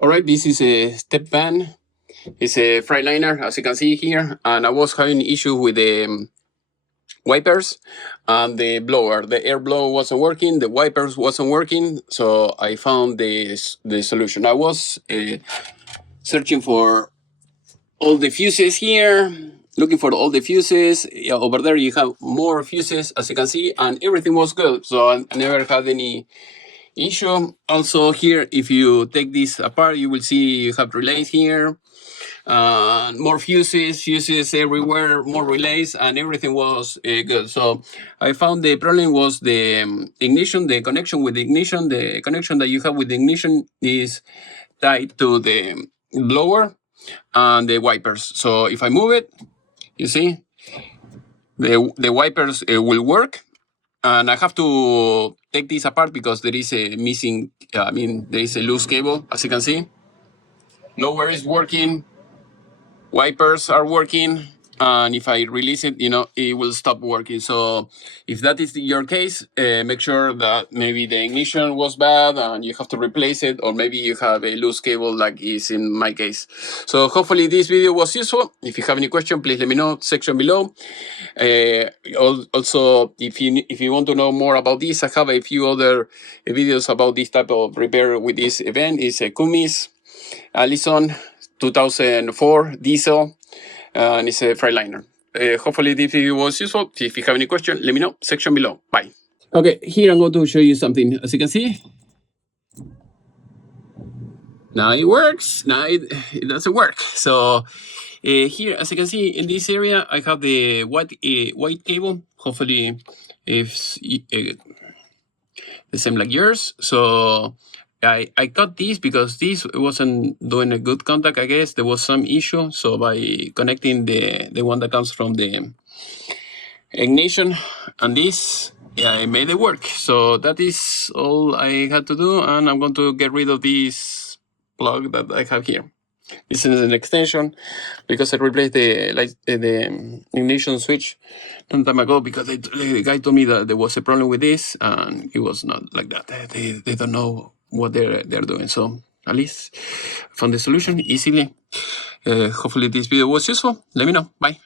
All right, this is a step van. It's a Freightliner, as you can see here, and I was having issue with the wipers and the blower. The air blower wasn't working, the wipers wasn't working, so I found the solution. I was searching for all the fuses here, looking for all the fuses. Yeah, over there you have more fuses, as you can see, and everything was good, so I never had any issue. Also here, if you take this apart, you will see you have relays here, more fuses everywhere, more relays, and everything was good. So I found the problem was the ignition, the connection with the ignition. The connection that you have with the ignition is tied to the blower and the wipers. So if I move it, you see the wipers will work, and I have to take this apart because there is a missing, there is a loose cable, as you can see. Blower is working, wipers are working, and if I release it, it will stop working. So if that is your case, make sure that maybe the ignition was bad and you have to replace it, or maybe you have a loose cable like is in my case. So hopefully this video was useful. If you have any question, please let me know section below. Also, if you want to know more about this, I have a few other videos about this type of repair with this event. It's a Cummins Allison 2004 diesel, and it's a Freightliner. Hopefully this video was useful. If you have any question, let me know section below. Bye. Okay, here I'm going to show you something. As you can see, now it works. Now it doesn't work. So here, as you can see, in this area, I have the white cable. Hopefully, it's the same like yours. So I cut this because this wasn't doing a good contact. I guess there was some issue. So by connecting the one that comes from the ignition and this, I made it work. So that is all I had to do, and I'm going to get rid of this plug that I have here. This is an extension because I replaced the ignition switch some time ago, because the guy told me that there was a problem with this, and it was not like that. They don't know what they're doing. So at least I found the solution easily. Hopefully this video was useful. Let me know. Bye.